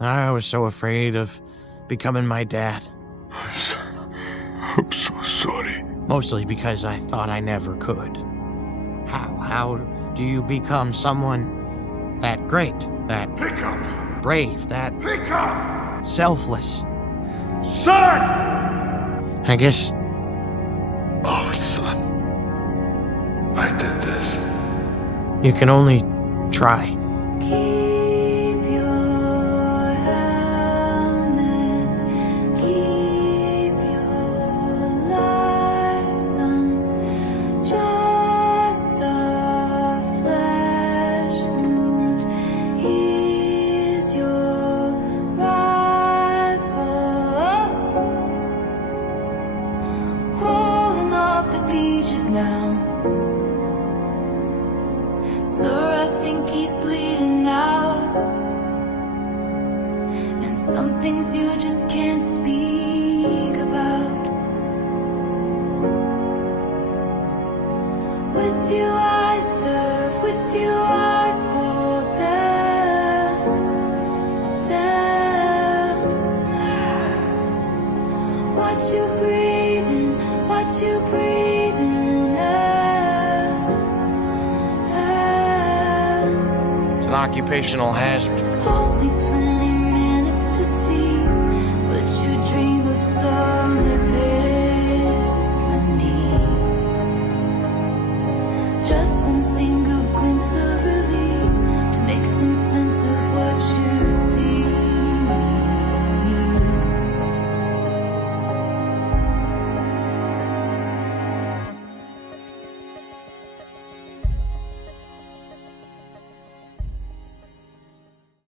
I was so afraid of becoming my dad. I'm so sorry. Mostly because I thought I never could. How do you become someone that great, that Hiccup! brave, that Hiccup! selfless? Son! I guess Oh, son. I did this. you can only try. Keep your helmet, keep your life, son. Just a flesh wound. Here's your rifle. Crawling up the beaches now. Sir, I think he's bleeding out, and some things you just can't speak about. With you I serve, with you I fall down, down. Watch you breathing, watch you breathing out, out. It's an occupational hazard. Holy twin.